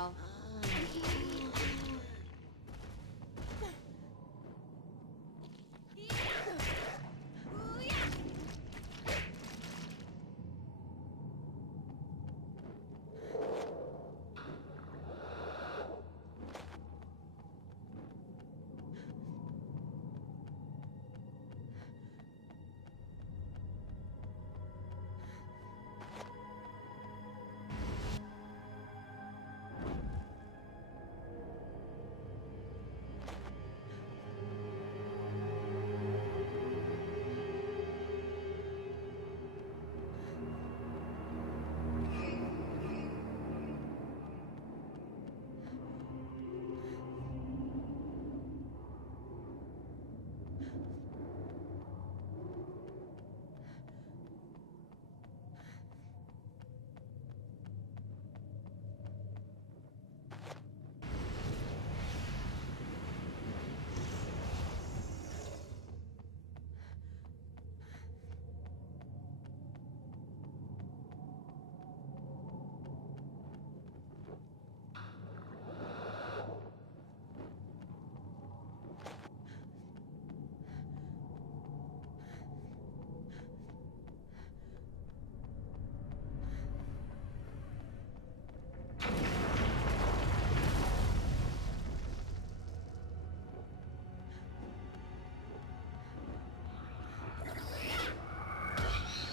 well.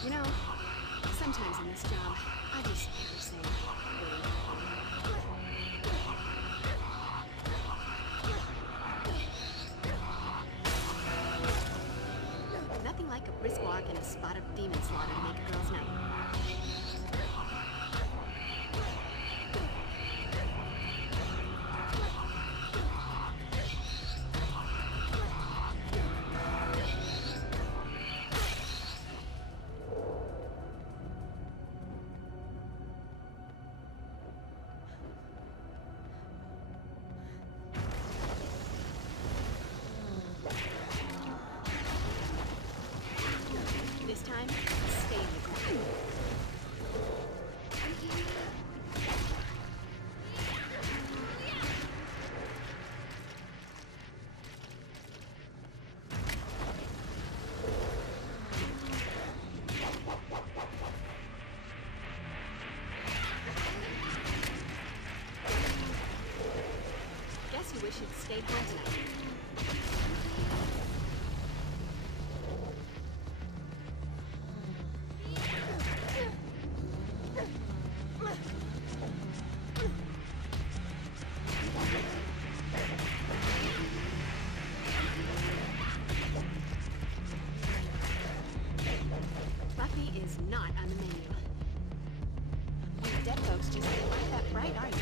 You know, sometimes in this job, I just can't say nothing like a brisk walk and a spot of demon slaughter to make a girl's night. This time, stay in the ground. Guess you wish you'd stayed home tonight. Buffy is not on the menu. You dead folks just aren't that bright, are you?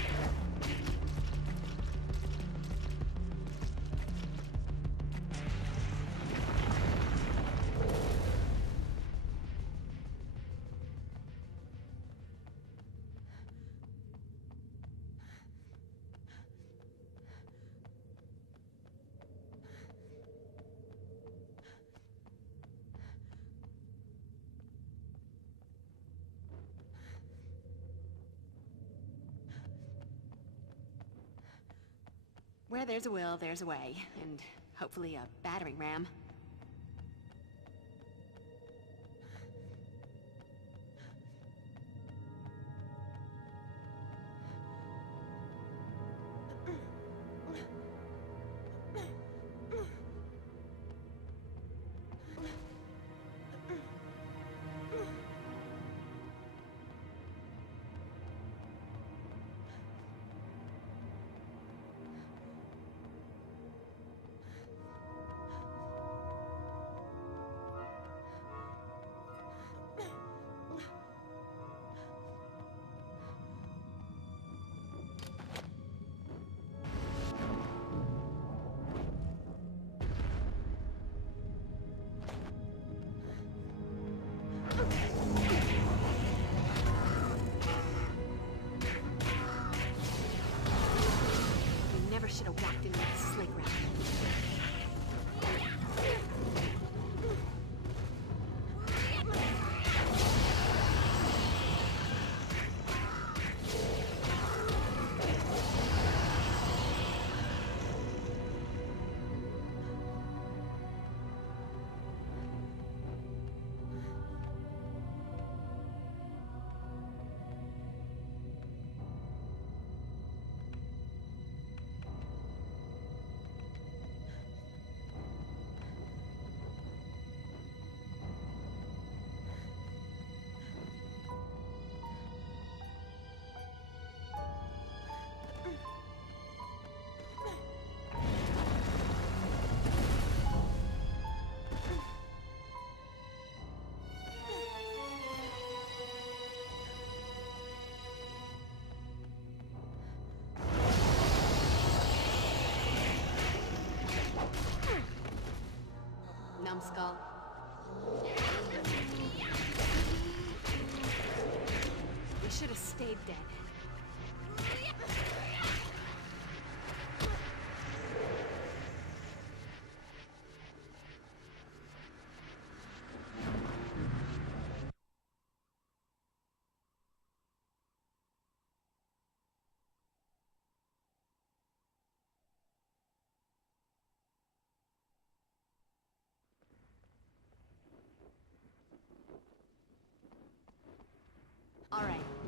Where there's a will, there's a way. And hopefully a battering ram.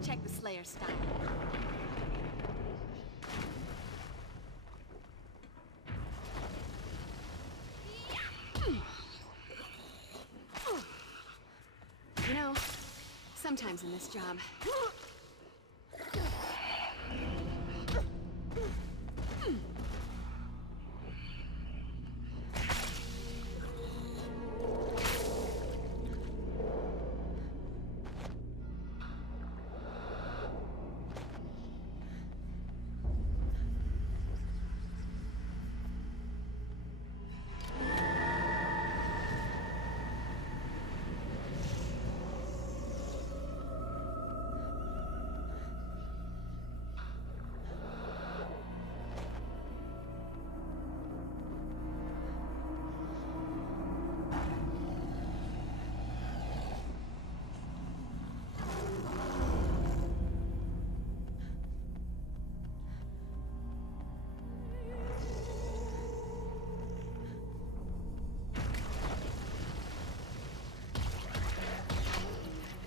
check the Slayer style. You know, sometimes in this job,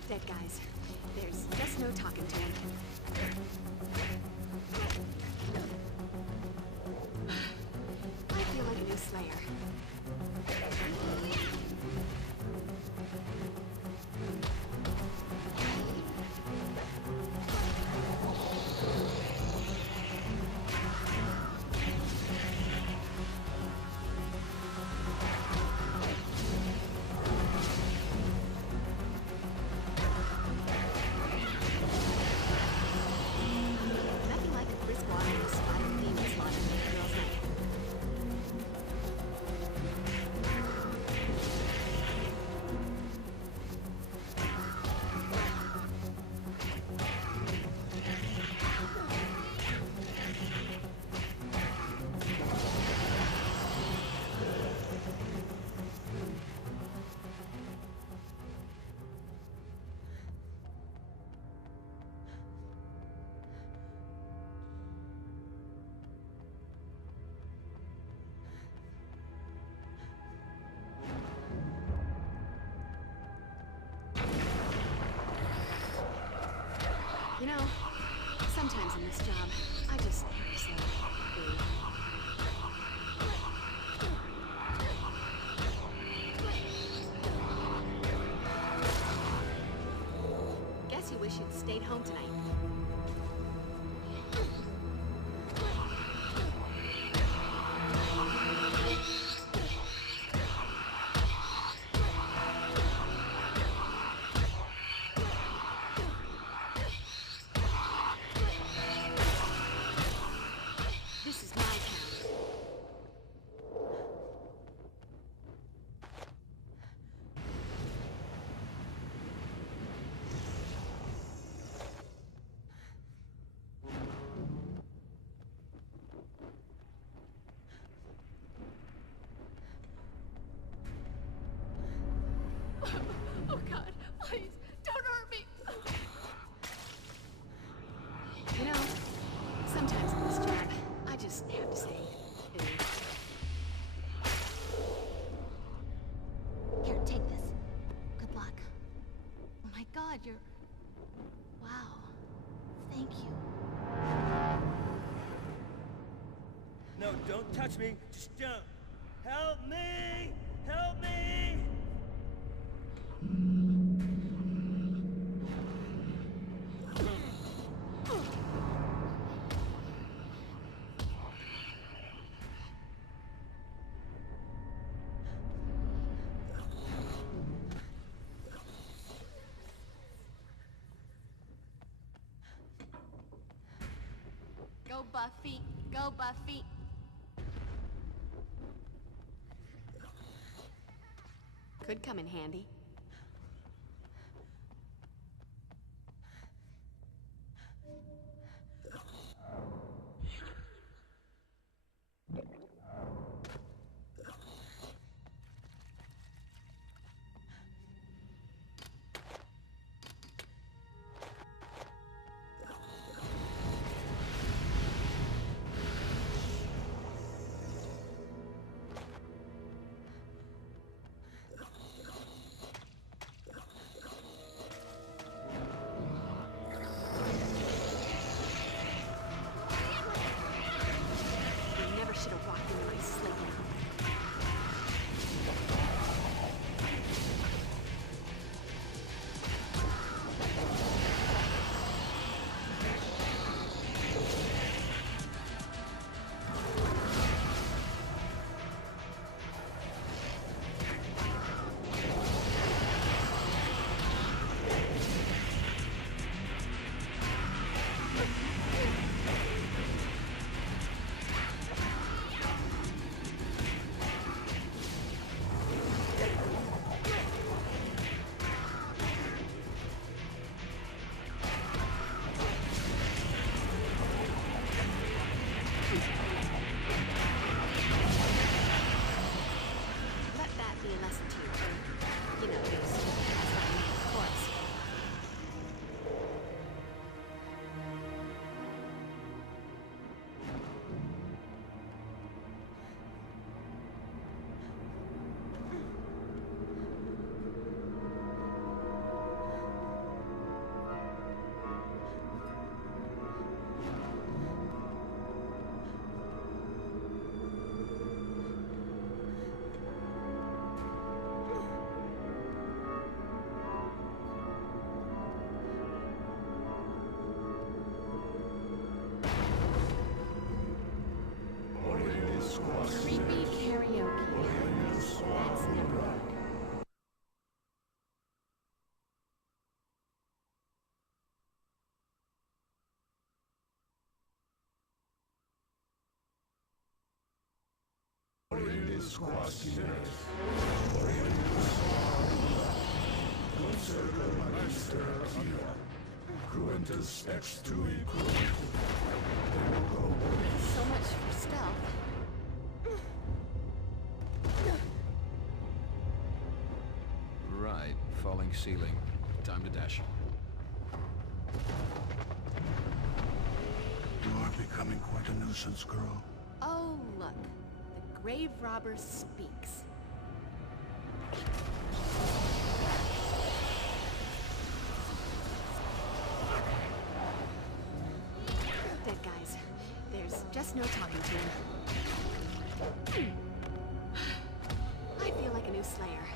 dead guys. There's just no talking to him. I feel like a new Slayer. Nothing like a brisk walk in a spot of demon slaughter in a girl's night. You know, sometimes in this job, I just have to say, boo. Guess you wish you'd stayed home tonight. This is my town. Oh God, please, don't hurt me. You know, sometimes in this job, I just have to say, boo. Here, take this. Good luck. Oh my God, you're... Wow. Thank you. No, don't touch me. Just don't. Help me! Help me! Go Buffy, go Buffy. Could come in handy. squasquines, conserva magister via, cruentus extui cruentum. So much for stealth. Right, falling ceiling. Time to dash. You are becoming quite a nuisance, girl. Oh, look. The grave robber speaks. Dead guys. There's just no talking to him. I feel like a new Slayer.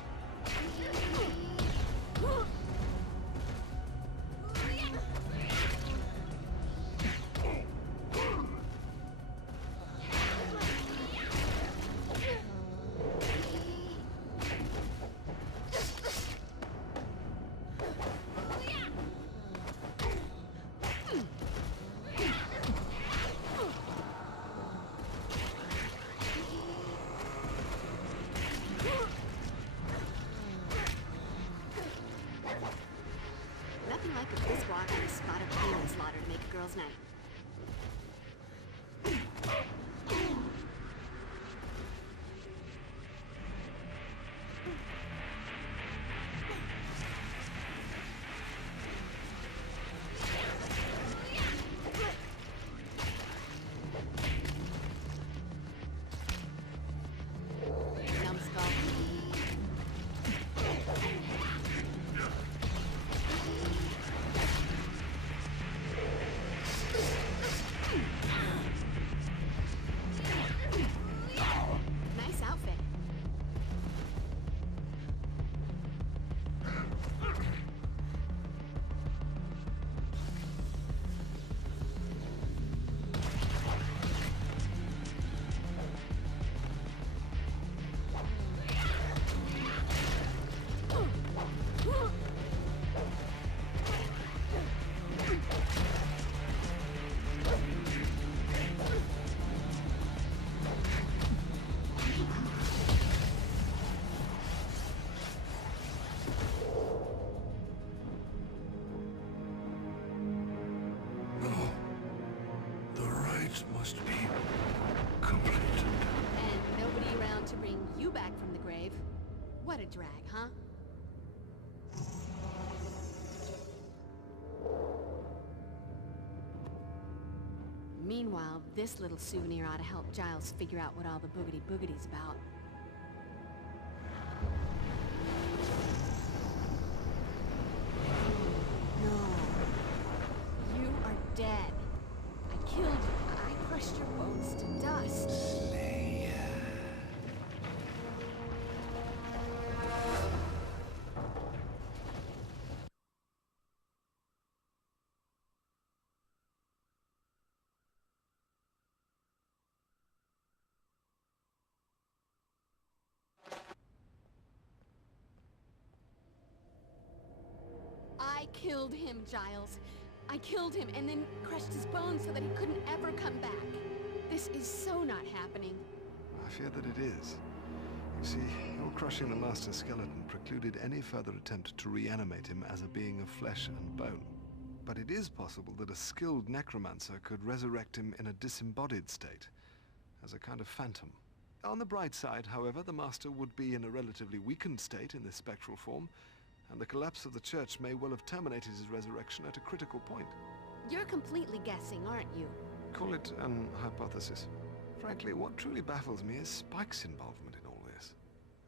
Nothing like a brisk walk and a spot of human slaughter to make a girl's night. Numbskull. Nice outfit. No. The rite must be completed. And nobody around to bring you back from the grave. What a drag, huh? Meanwhile, this little souvenir ought to help Giles figure out what all the boogity-boogity's about. No. You are dead. I killed you. I crushed your bones to dust. I killed him, Giles. I killed him and then crushed his bones so that he couldn't ever come back. This is so not happening. I fear that it is. You see, your crushing the Master Skeleton precluded any further attempt to reanimate him as a being of flesh and bone. But it is possible that a skilled necromancer could resurrect him in a disembodied state, as a kind of phantom. On the bright side, however, the Master would be in a relatively weakened state in this spectral form, and the collapse of the church may well have terminated his resurrection at a critical point. You're completely guessing, aren't you? Call it an hypothesis. Frankly, what truly baffles me is Spike's involvement in all this.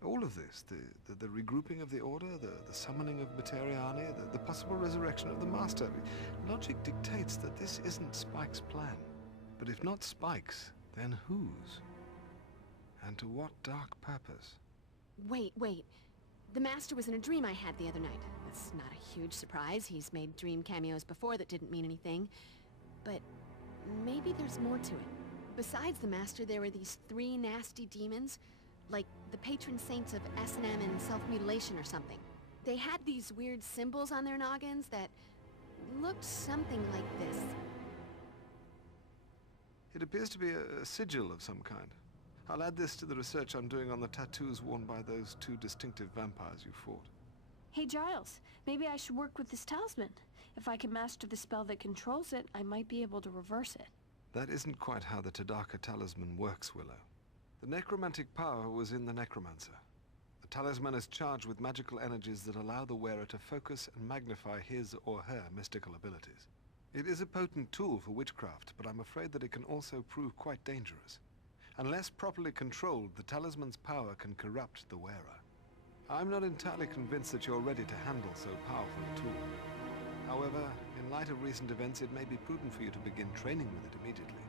All of this, the regrouping of the Order, the summoning of Materiani, the possible resurrection of the Master. Logic dictates that this isn't Spike's plan. But if not Spike's, then whose? And to what dark purpose? Wait. The Master was in a dream I had the other night. That's not a huge surprise. He's made dream cameos before that didn't mean anything. But maybe there's more to it. Besides the Master, there were these 3 nasty demons, like the patron saints of S&M and self-mutilation or something. They had these weird symbols on their noggins that looked something like this. It appears to be a sigil of some kind. I'll add this to the research I'm doing on the tattoos worn by those two distinctive vampires you fought. Hey Giles, maybe I should work with this talisman. If I can master the spell that controls it, I might be able to reverse it. That isn't quite how the Tadaka talisman works, Willow. The necromantic power was in the necromancer. The talisman is charged with magical energies that allow the wearer to focus and magnify his or her mystical abilities. It is a potent tool for witchcraft, but I'm afraid that it can also prove quite dangerous. Unless properly controlled, the talisman's power can corrupt the wearer. I'm not entirely convinced that you're ready to handle so powerful a tool. However, in light of recent events, it may be prudent for you to begin training with it immediately.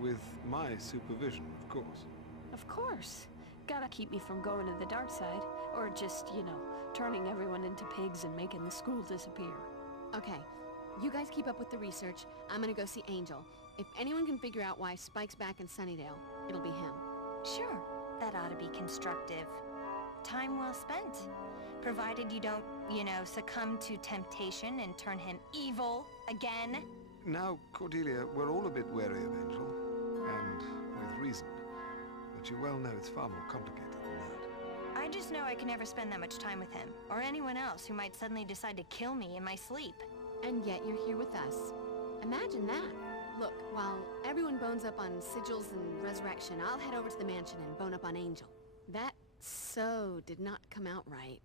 With my supervision, of course. Of course. Gotta keep me from going to the dark side, or just, you know, turning everyone into pigs and making the school disappear. Okay, you guys keep up with the research. I'm gonna go see Angel. If anyone can figure out why Spike's back in Sunnydale, it'll be him. Sure, that ought to be constructive. Time well spent. Provided you don't, you know, succumb to temptation and turn him evil again. Now, Cordelia, we're all a bit wary of Angel, and with reason. But you well know it's far more complicated than that. I just know I can never spend that much time with him, or anyone else who might suddenly decide to kill me in my sleep. And yet you're here with us. Imagine that. Look, while everyone bones up on sigils and resurrection, I'll head over to the mansion and bone up on Angel. That so did not come out right.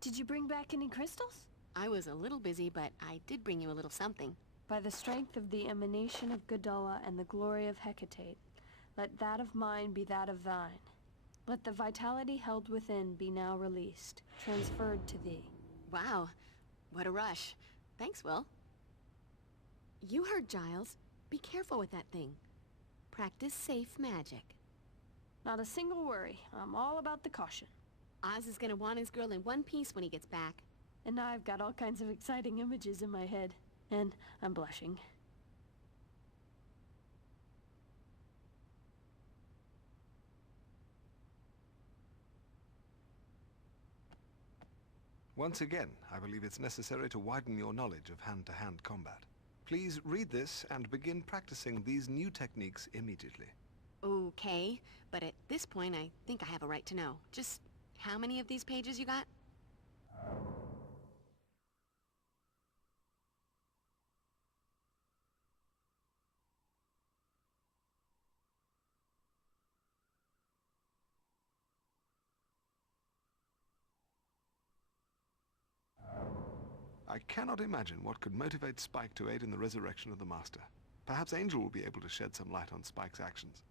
Did you bring back any crystals? I was a little busy, but I did bring you a little something. By the strength of the emanation of Gadala and the glory of Hecate, let that of mine be that of thine. Let the vitality held within be now released, transferred to thee. Wow, what a rush. Thanks, Will. You heard Giles. Be careful with that thing. Practice safe magic. Not a single worry. I'm all about the caution. Oz is gonna want his girl in one piece when he gets back. And now I've got all kinds of exciting images in my head. And I'm blushing. Once again, I believe it's necessary to widen your knowledge of hand-to-hand combat. Please read this and begin practicing these new techniques immediately. Okay, but at this point I think I have a right to know. Just how many of these pages you got? I cannot imagine what could motivate Spike to aid in the resurrection of the Master. Perhaps Angel will be able to shed some light on Spike's actions.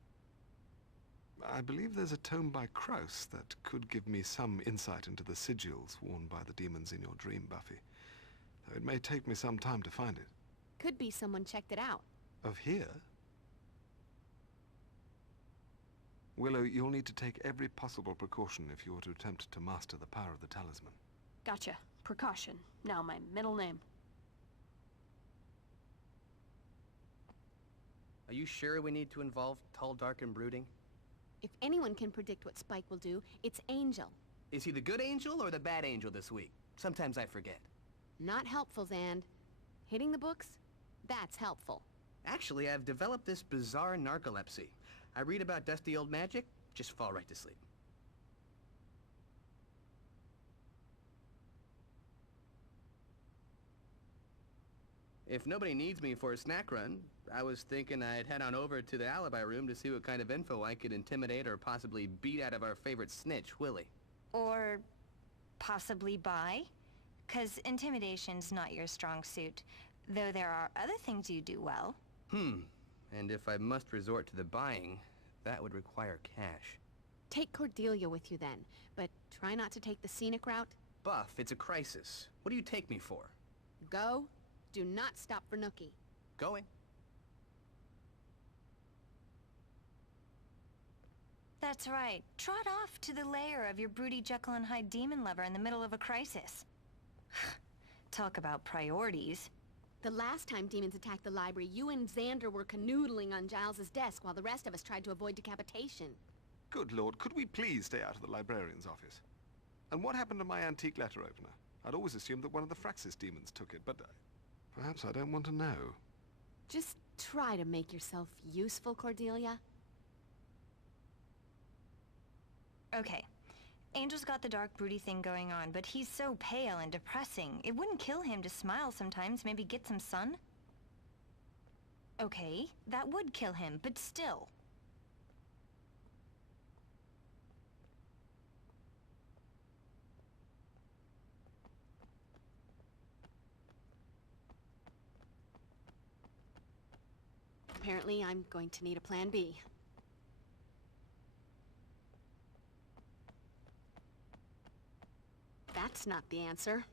I believe there's a tome by Kraus that could give me some insight into the sigils worn by the demons in your dream, Buffy. Though it may take me some time to find it. Could be someone checked it out. Of here? Willow, you'll need to take every possible precaution if you are to attempt to master the power of the talisman. Gotcha. Precaution. Now my middle name. Are you sure we need to involve Tall, Dark, and Brooding? If anyone can predict what Spike will do, it's Angel. Is he the good angel or the bad angel this week? Sometimes I forget. Not helpful, Zand. Hitting the books? That's helpful. Actually, I've developed this bizarre narcolepsy. I read about dusty old magic, just fall right to sleep. If nobody needs me for a snack run, I was thinking I'd head on over to the alibi room to see what kind of info I could intimidate or possibly beat out of our favorite snitch, Willie. Or possibly buy? 'Cause intimidation's not your strong suit, though there are other things you do well. And if I must resort to the buying, that would require cash. Take Cordelia with you then, but try not to take the scenic route. Buff, it's a crisis. What do you take me for? Go. Do not stop for Nookie. Going. That's right. Trot off to the lair of your broody Jekyll and Hyde demon lover in the middle of a crisis. Talk about priorities. The last time demons attacked the library, you and Xander were canoodling on Giles's desk while the rest of us tried to avoid decapitation. Good Lord, could we please stay out of the librarian's office? And what happened to my antique letter opener? I'd always assumed that one of the Fraxis demons took it, but Perhaps I don't want to know. Just try to make yourself useful, Cordelia. Okay. Angel's got the dark broody thing going on, but he's so pale and depressing. It wouldn't kill him to smile sometimes, maybe get some sun? Okay, that would kill him, but still. Apparently, I'm going to need a plan B. That's not the answer.